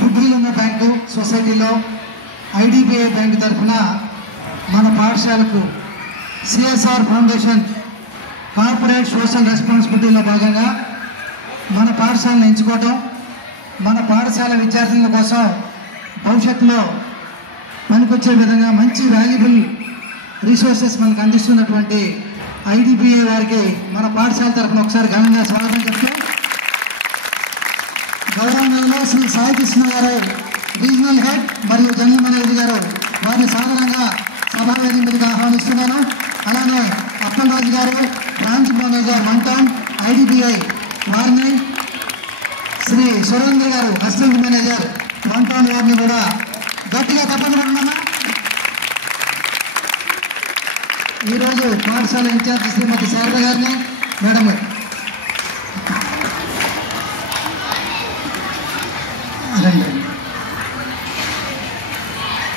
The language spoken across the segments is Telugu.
గుడ్విల్ బ్యాంకు సొసైటీలో ఐడిబిఐ బ్యాంకు తరఫున మన పాఠశాలకు సిఎస్ఆర్ ఫౌండేషన్ కార్పొరేట్ సోషల్ రెస్పాన్సిబిలిటీలో భాగంగా మన పాఠశాలను ఎంచుకోవటం, మన పాఠశాల విద్యార్థుల కోసం భవిష్యత్తులో పనికొచ్చే విధంగా మంచి వాల్యుబుల్ రిసోర్సెస్ మనకు అందిస్తున్నటువంటి ఐడిబిఐ వారికి మన పాఠశాల తరఫున ఒకసారి ఘనంగా స్వాగతం చెప్తూ, గౌరవంలో శ్రీ సాయి కృష్ణ గారు రీజనల్ హెడ్ మరియు జనరల్ మేనేజర్ గారు వారిని సాధారణంగా సభావేదిక మీదకి ఆహ్వానిస్తున్నాను. అలానే అప్పలరాజు గారు బ్రాంచ్ మేనేజర్ మంటాన్ ఐడిబిఐ వారిని, శ్రీ సురేంద్ర గారు అసిస్టెంట్ మేనేజర్ మంటాన్ వారిని కూడా గట్టిగా తప్పకుండా. ఈరోజు పాఠశాల ఇన్ఛార్జ్ శ్రీమతి శారద గారిని, మేడం గారు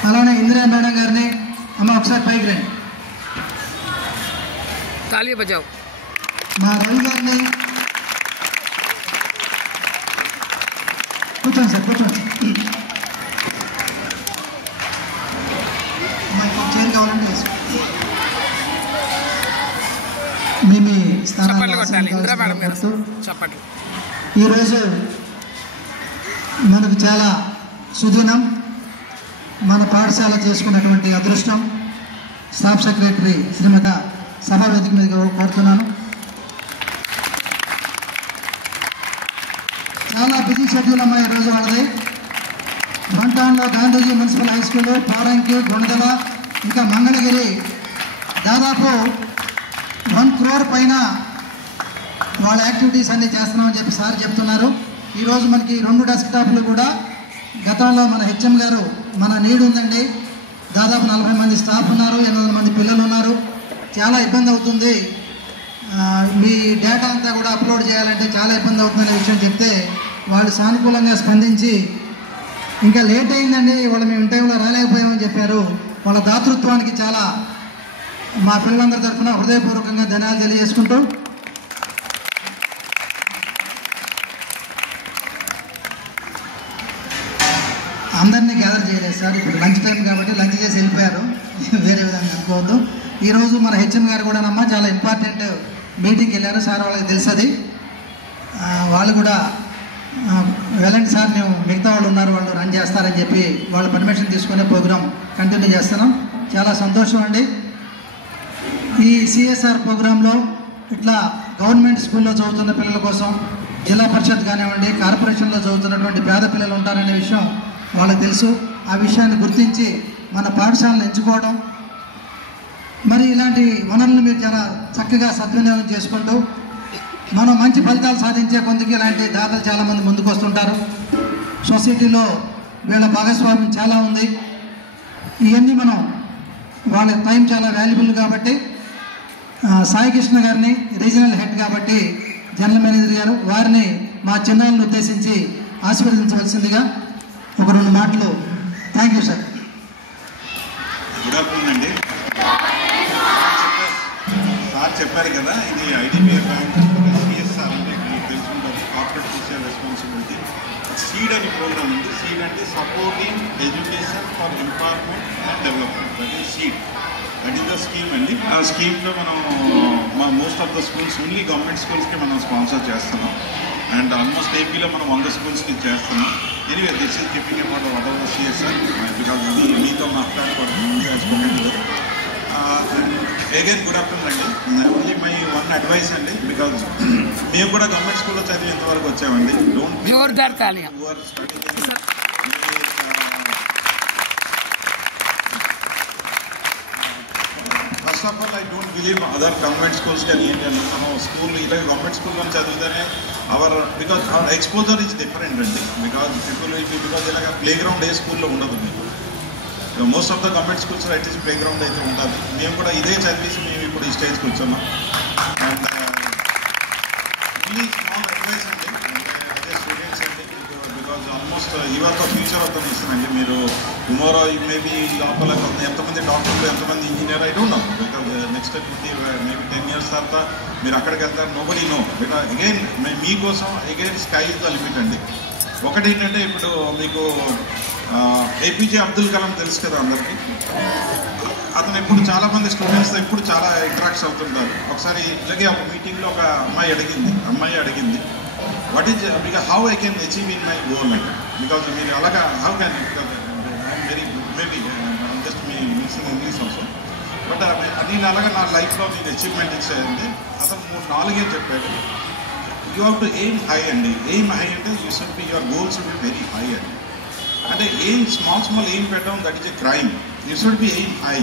అలానే ఇందిరా మేడం గారిని, అమ్మ ఒకసారి పైకి రండి, తాళీ బజావ్, మా రవి గారిని, కూర్చోండి సార్ కూర్చోండి, చైర్ కావాలంటే మీ స్థానాలు. ఈరోజు మనకు చాలా సుదినం, మన పాఠశాల చేసుకున్నటువంటి అదృష్టం. స్టాఫ్ సెక్రటరీ శ్రీమతి సభా వేదిక మీద కోరుతున్నాను. చాలా బిజీ షెడ్యూల్ అమ్మాయి ఈరోజు వాళ్ళది. మంటాన్లో Gandhiji municipal high school, Paramki, Gunadala, ఇంకా మంగళగిరి దాదాపు 1 crore పైన వాళ్ళ యాక్టివిటీస్ అన్నీ చేస్తున్నామని చెప్పి సార్ చెప్తున్నారు. ఈరోజు మనకి 2 డెస్క్టాప్లు కూడా, గతంలో మన హెచ్ఎం గారు మన నీడ్ ఉందండి, దాదాపు 40 మంది స్టాఫ్ ఉన్నారు, 800 మంది పిల్లలు ఉన్నారు, చాలా ఇబ్బంది అవుతుంది, మీ డేటా అంతా కూడా అప్లోడ్ చేయాలంటే చాలా ఇబ్బంది అవుతుందనే విషయం చెప్తే వాళ్ళు సానుకూలంగా స్పందించి, ఇంకా లేట్ అయిందండి వాళ్ళు మేము టైంలో రాలేకపోయామని చెప్పారు. వాళ్ళ దాతృత్వానికి చాలా మా పిల్లలందరి తరఫున హృదయపూర్వకంగా ధన్యవాదాలు తెలియజేసుకుంటూ, అందరినీ గ్యాదర్ చేయలేదు సార్, ఇప్పుడు లంచ్ టైం కాబట్టి లంచ్ చేసి వెళ్ళిపోయారు, వేరే విధంగా అనుకోవద్దు. ఈరోజు మన హెచ్ఎం గారు కూడా చాలా ఇంపార్టెంట్ మీటింగ్కి వెళ్ళారు సార్, వాళ్ళకి తెలుసది, వాళ్ళు కూడా వెళ్ళండి సార్ మేము మిగతా వాళ్ళు ఉన్నారు వాళ్ళు రన్ చేస్తారని చెప్పి వాళ్ళ పర్మిషన్ తీసుకునే ప్రోగ్రాం కంటిన్యూ చేస్తున్నాం. చాలా సంతోషం అండి. ఈ సిఎస్ఆర్ ప్రోగ్రాంలో ఇట్లా గవర్నమెంట్ స్కూల్లో చదువుతున్న పిల్లల కోసం, జిల్లా పరిషత్ కానివ్వండి, కార్పొరేషన్లో చదువుతున్నటువంటి పేద పిల్లలు ఉంటారనే విషయం వాళ్ళకి తెలుసు. ఆ విషయాన్ని గుర్తించి మన పాఠశాలను ఎంచుకోవడం, మరి ఇలాంటి వనరులను మీరు చాలా చక్కగా సద్వినియోగం చేసుకుంటూ మనం మంచి ఫలితాలు సాధించే కొందుకు ఇలాంటి దాతలు చాలామంది ముందుకు వస్తుంటారు. సొసైటీలో వీళ్ళ భాగస్వామ్యం చాలా ఉంది. ఇవన్నీ మనం వాళ్ళ టైం చాలా వాల్యుబుల్ కాబట్టి సాయి కృష్ణ గారిని రీజనల్ హెడ్ కాబట్టి జనరల్ మేనేజర్ గారు వారిని మా చిన్నాలను ఉద్దేశించి ఆశీర్వదించవలసిందిగా ఒక 2 మాటలు. Thank you sir. Good afternoon అండి. సార్ చెప్పారు కదా, ఇది ఐడిబిఐ బ్యాంక్ సిఎస్ఆర్ అంటే మీకు తెలుసుకుంటారు, కార్పొరేట్ సోషల్ రెస్పాన్సిబిలిటీ. సీడ్ అని ప్రోగ్రామ్ ఉంది. సీడ్ అంటే supporting education for empowerment and development, that is seed. That is the scheme అండి. ఆ స్కీమ్లో మనం most of the schools only government స్కూల్స్కి మనం స్పాన్సర్ చేస్తున్నాం. అండ్ ఆల్మోస్ట్ ఏపీలో మనం 100 స్కూల్స్కి చేస్తున్నాం. Anyway this is giving about what are CSR because మీతో మాట్లాడుకోవడం. అగైన్ గుడ్ ఆఫ్టర్నూన్ అండి. ఓన్లీ మై వన్ అడ్వైస్ అండి, బికాజ్ మేము కూడా గవర్నమెంట్ స్కూల్లో చదివి ఎంతవరకు వచ్చామండి. First of all I don't believe other government schools కానీ ఏంటంటే మనం స్కూల్ ఇలా గవర్నమెంట్ స్కూల్లో చదివితేనే because our exposure is different అండి. బికాజ్ ఇలాగ ప్లే గ్రౌండ్ ఏ స్కూల్లో ఉండదు మీకు. మోస్ట్ ఆఫ్ ద గవర్నమెంట్ స్కూల్స్లో అట్లీస్ట్ ప్లే గ్రౌండ్ అయితే ఉంటుంది. మేము కూడా ఇదే చదివేసి మేము ఇప్పుడు ఈ స్టేజ్కి వచ్చాము. అండ్ ఓన్లీ స్మాల్ అడ్వైస్ అండి, అదే స్టూడెంట్స్ అండి, బికాజ్ ఆల్మోస్ట్ ఇవాళ ఫ్యూచర్ ఆఫ్ ద నేషన్ అండి. మీరు టుమారో మేబీ లోపల ఎంతమంది డాక్టర్లు, ఎంతమంది engineer, I don't know, because next maybe 10 years తర్వాత మీరు అక్కడికి వెళ్తారు. Nobody know. బికాజ్ అగైన్ మీకోసం again sky is the limit అండి. ఒకటి ఏంటంటే ఇప్పుడు మీకు ఏపీజే అబ్దుల్ కలాం తెలుసు కదా అందరికీ. అతను ఎప్పుడు చాలామంది స్టూడెంట్స్తో ఎప్పుడు చాలా ఇంటరాక్ట్స్ అవుతుంటారు. ఒకసారి ఇలాగే ఒక మీటింగ్లో ఒక అమ్మాయి అడిగింది what is because how I can achieve in my goal అండి. బికాజ్ మీరు అలాగా how can very maybe just me mixing English also. But నేను అలాగా నా లైఫ్లో నేను అచీవ్మెంట్ ఇచ్చాయండి. అతను 4 చెప్పాడు. You have to aim high అండి. ఎయిమ్ హై అంటే you should be your goal should be very high అండి. అంటే స్మాల్ ఎయిమ్ పెట్టడం that is a crime. You should be aim high.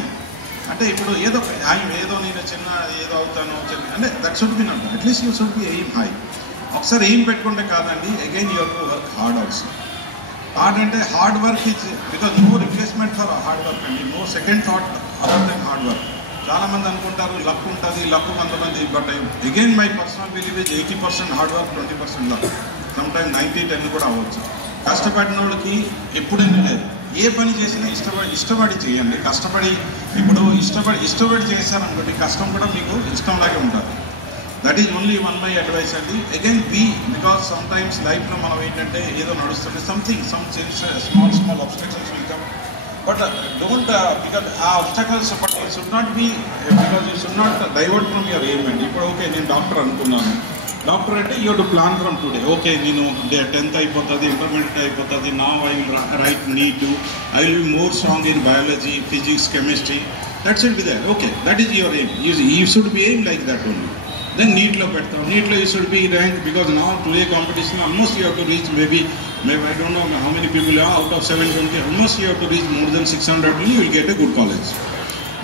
అంటే ఇప్పుడు ఏదో నేను చిన్న ఏదో అవుతాను అంటే that should B not. At least you should be aim high. ఒకసారి ఎయిమ్ పెట్టుకుంటే కాదండి, again you have to work hard also. Hard అంటే hard work is because no replacement for hard work అండి. No second thought other then hard work. చాలామంది అనుకుంటారు లక్ ఉంటుంది, లక్ కొంతమంది. But again my personal believe is 80% hard work, 20% luck. Sometime 90-10 కూడా అవ్వచ్చు. కష్టపడిన వాళ్ళకి ఎప్పుడైనా లేదు. ఏ పని చేసినా ఇష్టపడి చేయండి. కష్టపడి ఇప్పుడు ఇష్టపడి చేశారనుకోండి, కష్టం కూడా మీకు ఇష్టంలాగే ఉంటుంది. That is only one my advice అండి. అగైన్ బికాజ్ సమ్ టైమ్స్ లైఫ్లో మనం ఏంటంటే ఏదో నడుస్తుంటే some small obstructions will come. But don't because ఆ obstacles but you should not be because you should not divert from your aim అండి. ఇప్పుడు ఓకే నేను డాక్టర్ అనుకున్నాను. డాక్టర్ అంటే you to plan from today. Okay నేను 10th అయిపోతుంది, ఇంటర్మీడియట్ అయిపోతుంది. నా I will write NEET, I will be more strong in biology, physics, chemistry. That should be there. Okay that is your aim. You should be aim like that only. Then నీట్లో పెడతాం. నీట్లో you should be rank because నా today competition almost you have to reach maybe I don't know how many people are out of 720. Almost you have to reach more than 600 only you will get a good college.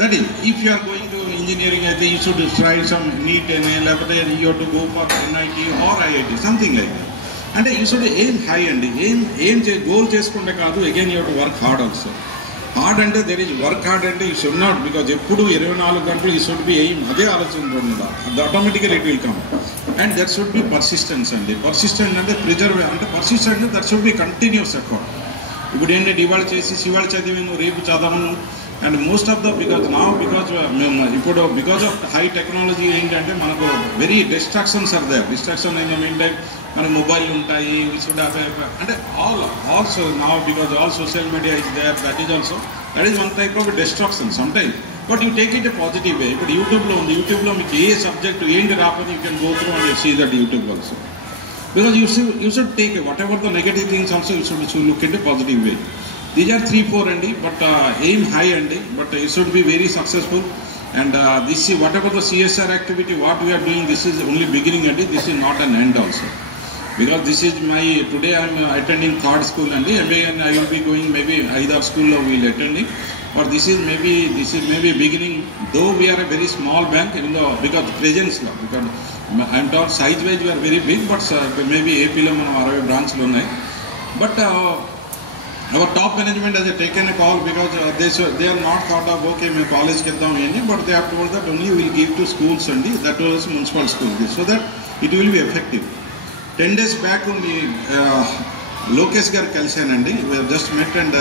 That is, if you are going to engineering, I think you should try some NEET and you have to go for NIT or IIT, something like that. And you should aim high and aim goal చేసుకుంటే కాదు. Again you have to work hard also. Hard అంటే there is work hard అంటే you should not, because ఎప్పుడు 24 గంటలు you should be aim అదే ఆలోచన automatically it will come. And there should be persistence అండి. పర్సిస్టెంట్ అంటే ప్రిజర్వ్ అంటే persistent that should be continuous effort. ఇప్పుడు ఏంటంటే ఇవాళ చేసి ఇవాళ చదివాను రేపు చదవను. And most of the because మేము ఇప్పుడు బికాజ్ ఆఫ్ హై టెక్నాలజీ ఏంటంటే మనకు very distractions are there. Distraction in the mean time మన మొబైల్ ఉంటాయి. వి షుడ్ హ్యావ్ అంటే also now because all social media is there. That is also that is one type of distraction some time. But you take it a positive way. ఇప్పుడు యూట్యూబ్లో ఉంది. యూట్యూబ్లో మీకు ఏ సబ్జెక్ట్ ఏంటి రాకపోతే you can go through and you see that YouTube also. Because you should take whatever the negative things also you should look into positive way. These are 3-4 andy, but aim high andy, but you should be very successful. And this is whatever the CSR activity what we are doing, this is only beginning andy. This is not an end also. Because this is my today I am attending 3rd school andy, and I will be going maybe either school or will attending. But this is maybe beginning. Though we are a very small bank, because presence law, because I am told size wise we are very big, but maybe AP lo manam 60 branch lo unnai. But our top management has taken a call, because they are not thought of okay me college keddam ani, but they have told that only we will give to schools only, that was municipal school, so that it will be effective. 10 days back only Lokesh garu kalisanandi. We have just met, and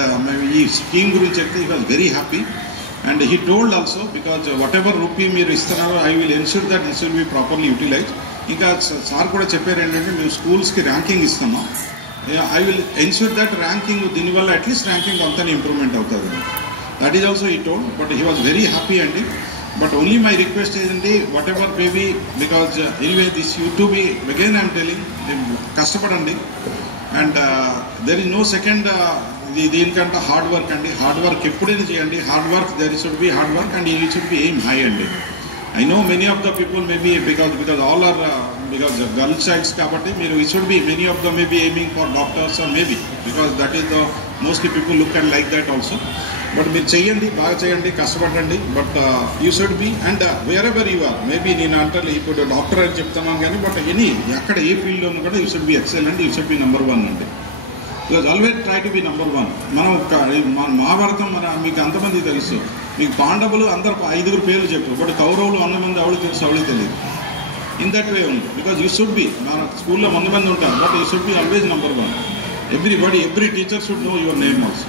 ee scheme gurinchi he was very happy. And he told also, because whatever rupee మీరు ఇస్తున్నారో I will ensure that this will be properly utilized. ఇంకా సార్ కూడా చెప్పారు ఏంటంటే మేము స్కూల్స్కి ర్యాంకింగ్ ఇస్తున్నాం. I will ensure that ranking దీనివల్ల అట్లీస్ట్ ర్యాంకింగ్ అంతా ఇంప్రూవ్మెంట్ అవుతుంది. That is also he told, but he was very happy అండి. But only my request is అండి, whatever maybe, because anyway this YouTube again I am telling, కష్టపడండి. And there is no second దీనికంటే హార్డ్ వర్క్ అండి. హార్డ్ వర్క్ ఎప్పుడైనా చేయండి. Hard work there should be hard work, and you should be aim high అండి. I know many of the people maybe because all are because girl childs కాబట్టి మీరు you should be many of the maybe aiming for doctors or maybe, because that is the mostly people look and like that also. But మీరు చేయండి, బాగా చేయండి, కష్టపడండి. But you should be, and wherever you are, maybe నేను అంటే ఇప్పుడు డాక్టర్ అని చెప్తున్నాను కానీ, బట్ ఎక్కడ ఏ ఫీల్డ్లో ఉన్నా కూడా you should B excellent. You should be number 1 అండి. Because always try to be number 1. మనం మహాభారతం మీకు అంతమంది తెలుసు. మీకు పాండవులు అందరు 5 పేర్లు చెప్పు, బట్ కౌరవులు 100 మంది ఎవరికి తెలుసు, ఎవరికి తెలియదు. ఇన్ దట్ వే ఉంది. బికాజ్ యూ షుడ్ బి, మన స్కూల్లో 100 మంది ఉంటారు, but you should be always number 1. Every teacher should know your name also.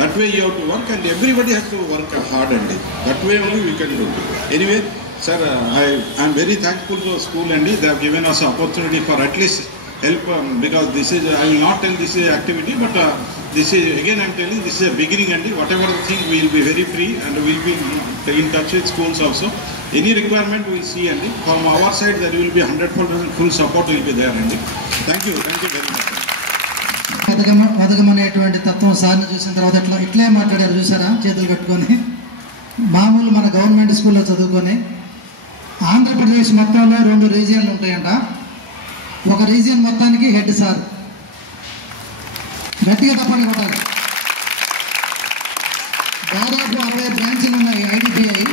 That way you have to work, and everybody has to work hard అండి. That way only we can do. Anyway sir, I am very thankful to school అండి. They have given us opportunity for at least help because this is, I will not tell this is activity, but this is, again I am telling, this is a beginning and whatever thing we will be very free and we will be in touch with schools also. Any requirement we will see, and from our side there will be 100% full support will be there, and thank you very much. వదగమనేటువంటి తత్వం సార్ని చూసిన తర్వాత ఇట్లే మాట్లాడారు చూసారా, చేతులు కట్టుకొని. మామూలు మన గవర్నమెంట్ స్కూల్లో చదువుకొని ఆంధ్రప్రదేశ్ మొత్తంలో 2 రీజియన్లు ఉంటాయంట. ఒక రీజియన్ మొత్తానికి హెడ్ సార్. గట్టిగా తప్పని కొట్టాలి. దాదాపు 60 బ్రాంచ్లు ఉన్నాయి ఐడిపిఐ.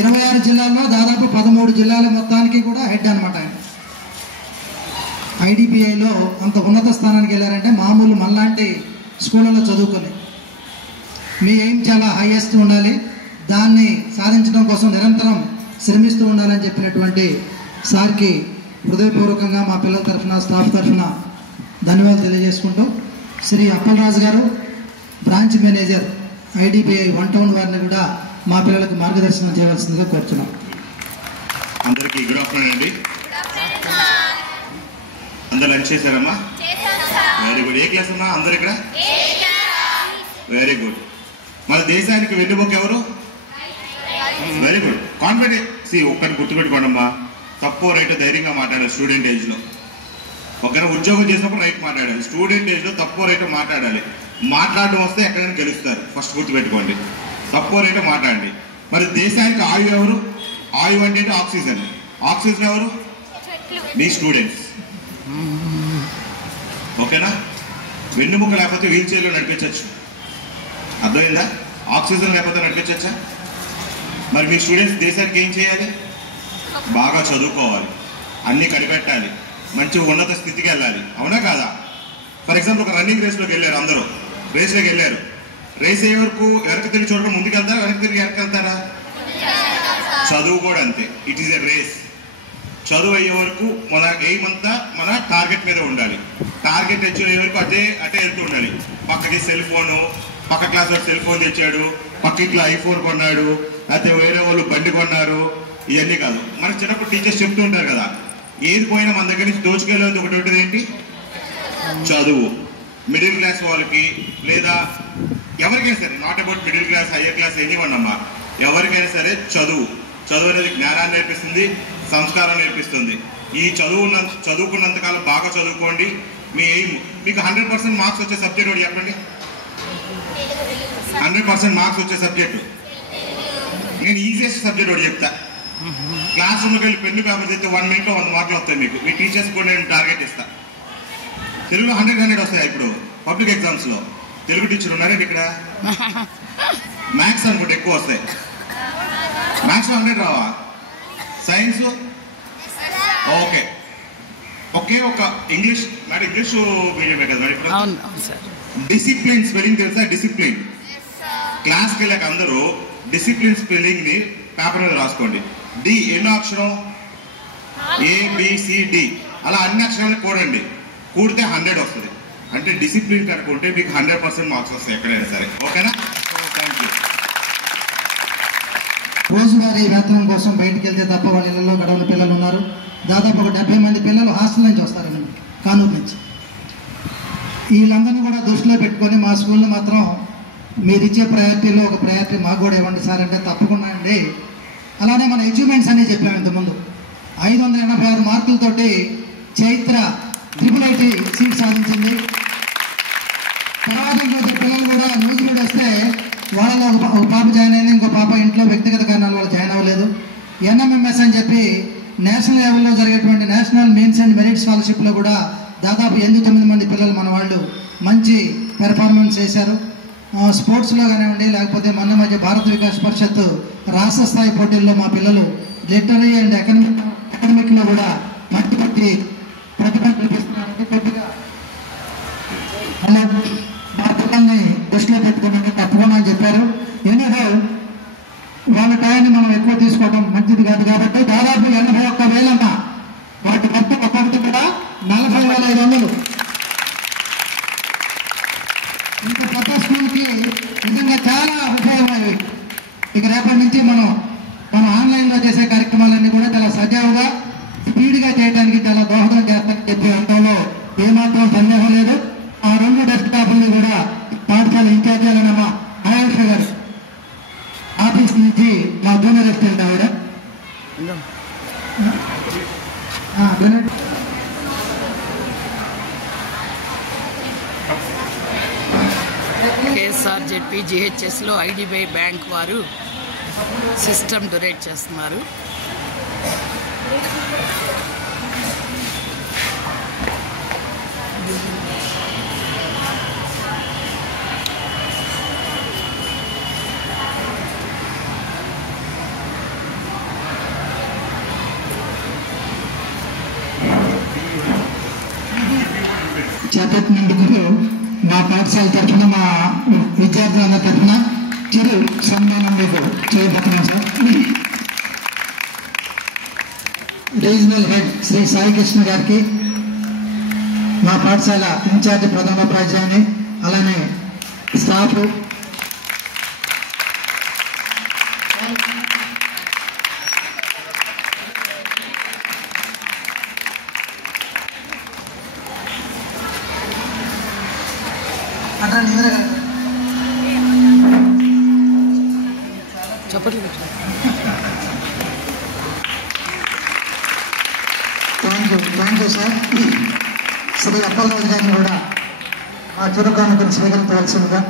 26 జిల్లాల్లో దాదాపు 13 జిల్లాల మొత్తానికి కూడా హెడ్ అనమాట ఆయన. ఐడిపిఐలో అంత ఉన్నత స్థానానికి వెళ్ళారంటే మామూలు మనలాంటి స్కూళ్ళలో చదువుకొని. మీ ఎయిమ్ చాలా హైయెస్ట్ ఉండాలి, దాన్ని సాధించడం కోసం నిరంతరం శ్రమిస్తూ ఉండాలని చెప్పినటువంటి సార్కి హృదయపూర్వకంగా మా పిల్లల తరఫున, స్టాఫ్ తరఫున ధన్యవాదాలు తెలియజేసుకుంటూ, శ్రీ అప్పలరాజు గారు బ్రాంచ్ మేనేజర్ ఐడిపిఐ 1 టౌన్ వారిని కూడా మా పిల్లలకు మార్గదర్శనం చేయవలసిందిగా కోరుతున్నాం. అందరికీ గుడ్ ఆఫ్టర్నూన్ అండి. అందరు లంచ్ చేశారమ్మా? Very good. ఏ క్లాస్ అమ్మా అందరు ఇక్కడ? Very good. మన దేశానికి వెన్నుముక ఎవరు? Very good. కాన్ఫిడెన్స్ ఒక్కటి గుర్తుపెట్టుకోండి అమ్మా, తప్పో రైట్ ధైర్యంగా మాట్లాడాలి. స్టూడెంట్ ఏజ్లో ఒకరు ఉద్యోగం చేసినప్పుడు రైట్ మాట్లాడాలి. స్టూడెంట్ ఏజ్లో తప్పో రైట్ మాట్లాడాలి. మాట్లాడడం వస్తే ఎక్కడైనా గెలుస్తారు. ఫస్ట్ గుర్తుపెట్టుకోండి, తప్పో రైట్ మాట్లాడండి. మరి దేశానికి ఆయువు ఎవరు? ఆయువు అంటే ఆక్సిజన్. ఆక్సిజన్ ఎవరు? మీ స్టూడెంట్స్. ఓకేనా? వెన్నుముక లేకపోతే వీల్ చైర్లో నడిపించవచ్చు. అర్థమైందా? ఆక్సిజన్ లేకపోతే నడిపించచ్చా? మరి మీ స్టూడెంట్స్ దేశానికి ఏం చేయాలి? బాగా చదువుకోవాలి, అన్నీ కనిపెట్టాలి, మంచి ఉన్నత స్థితికి వెళ్ళాలి. అవునా కాదా? ఫర్ ఎగ్జాంపుల్ ఒక రన్నింగ్ రేస్లోకి వెళ్ళారు, అందరూ రేస్లోకి వెళ్ళారు. రేస్ అయ్యే వరకు వెనక్కి తిరిగి చూడడం ముందుకు వెళ్తారా, వెనక్కి తిరిగి వెనక్కి వెళ్తారా? చదువు కూడా అంతే. It is a race. చదువు అయ్యే వరకు మన ఎయిమ్ అంతా మన టార్గెట్ మీద ఉండాలి. టార్గెట్ అచీవ్ అయ్యే వరకు అటే వెళ్తూ ఉండాలి. పక్కకి సెల్ ఫోను, పక్క క్లాస్ వాడు సెల్ ఫోన్ తెచ్చాడు, పక్క ఇంట్లో ఐఫోన్ కొన్నాడు, అయితే వేరే వాళ్ళు బండి కొన్నారు, ఇవన్నీ కాదు. మనకు చిన్నప్పుడు టీచర్స్ చెప్తూ ఉంటారు కదా, ఏది పోయినా మన దగ్గర నుంచి దోచుకెళ్ళేది ఒకటి ఉంటుంది, ఏంటి? చదువు. మిడిల్ క్లాస్ వాళ్ళకి లేదా ఎవరికైనా సరే, not about middle class, higher class, anyone అమ్మా, ఎవరికైనా సరే చదువు అనేది జ్ఞానాన్ని నేర్పిస్తుంది, సంస్కారం నేర్పిస్తుంది. ఈ చదువుకున్నంతకాలం బాగా చదువుకోండి. మీ ఎయిమ్, మీకు 100% మార్క్స్ వచ్చే సబ్జెక్ట్ ఒకటి చెప్పండి. 100% మార్క్స్ వచ్చే సబ్జెక్టు నేను ఈజియెస్ట్ సబ్జెక్ట్ ఒకటి చెప్తా. క్లాస్ రూమ్కి వెళ్ళి పెన్ను పేపర్ చేస్తే 1 మినిట్లో 100 మార్కులు వస్తాయి మీకు. మీ టీచర్స్ కూడా నేను టార్గెట్ ఇస్తా. తెలుగులో 100 వస్తాయి. ఇప్పుడు పబ్లిక్ ఎగ్జామ్స్లో తెలుగు టీచర్ ఉన్నారండి ఇక్కడ? మ్యాథ్స్ అనుకుంటే ఎక్కువ వస్తాయి. మ్యాథ్స్లో 100 రావా? సైన్స్లో ఓకే, ఒకే ఒక ఇంగ్లీష్. మేడం ఇంగ్లీష్ మీడియమే కదా మేడం? డిసిప్లిన్ స్పెల్లింగ్ తెలుసా? డిసిప్లిన్. క్లాస్కి వెళ్ళాక అందరూ డిసిప్లిన్ స్పెల్లింగ్ని పేపర్ మీద రాసుకోండి. డి ఎన్నో అక్షరం? ABCD, అలా అన్ని అక్షరాలను కూడండి. కూడితే 100 వస్తుంది. అంటే డిసిప్లిన్ కనుక్కుంటే మీకు 100% మార్క్స్ వస్తాయి ఎక్కడైనా సరే. ఓకేనా? Thank you. రోజువారీ వేతనం కోసం బయటికి వెళ్తే తప్ప వాళ్ళ ఇళ్లలో గడవని పిల్లలు ఉన్నారు. దాదాపు ఒక 70 మంది పిల్లలు హాస్టల్ నుంచి వస్తారండి, కానూరు నుంచి. వీళ్ళందరినీ కూడా దృష్టిలో పెట్టుకొని మా స్కూల్ని మాత్రం మీరు ఇచ్చే ప్రయారిటీలో ఒక ప్రయారిటీ మాకు కూడా ఇవ్వండి సార్ అంటే తప్పకుండా అండి. అలానే మన అచీవ్మెంట్స్ అనే చెప్పాము ఇంతకుముందు. 586 మార్కులతోటి చైత్ర IIIT సీట్ సాధించింది. తర్వాత ఇంకొక పిల్లలు కూడా న్యూజిలాండ్ వస్తే వాళ్ళలో ఒక పాప జాయిన్ అయింది, ఇంకో పాప ఇంట్లో వ్యక్తిగత కారణాల వల్ల జాయిన్ అవ్వలేదు. NMMS అని చెప్పి నేషనల్ లెవెల్లో జరిగేటువంటి నేషనల్ మెయిన్స్ అండ్ మెరిట్ స్కాలర్షిప్లో కూడా దాదాపు 8-9 మంది పిల్లలు మన వాళ్ళు మంచి పెర్ఫార్మెన్స్ చేశారు. స్పోర్ట్స్లో కానివ్వండి, లేకపోతే మన మధ్య భారత వికాస్ పరిషత్ రాష్ట్ర స్థాయి పోటీల్లో మా పిల్లలు లిటరీ అండ్ అకాడమిక్లో కూడా మంచి ప్రతిభ కల్పిస్తున్నారంటే కొద్దిగా మా పిల్లల్ని దృష్టిలో పెట్టుకుని తప్పకుండా అని చెప్పారు. ఎనిహో వాళ్ళ టైంని మనం ఎక్కువ తీసుకోవడం మంచిది కాదు కాబట్టి దాదాపు 81,000 వాటి మొత్తం ఒక్కొక్కటి కూడా 40,500. ఇంత పెద్ద స్కూల్కి నిజంగా చాలా ఉపయోగమయ్యాయి. ఇక రేపటి నుంచి మనం ఆన్లైన్లో చేసే కార్యక్రమాలన్నీ కూడా చాలా సజావుగా స్పీడ్గా చేయడానికి చాలా దోహదం ఏమాత్రం సందేహం లేదు. ఆ 2 డెస్క్టాప్ని కూడా పాఠశాల ఇన్ఛార్జీలను మా ఆయాష గారు ఆఫీస్ నుంచి మా జూనియర్ అసిస్టెంట్ ఆవిడ KSRZP GHSలో IDBI బ్యాంక్ వారు సిస్టమ్ డొనేట్ చేస్తున్నారు. చేపట్టినందుకు మా పాఠశాల తరఫున మా విద్యార్థుల తరఫున చిరు సన్మానం మీకు చేయబోతున్నాం sir. Regional head Shri Sai Krishna గారికి, మా పాఠశాల ఇన్ఛార్జి ప్రధానోపాధ్యాయుని, అలానే స్టాఫ్, చెప్పండి. Thank you sir. Shri Appalaraju గారిని కూడా ఆ చురుకానుకను స్వీకరించవలసిందిగా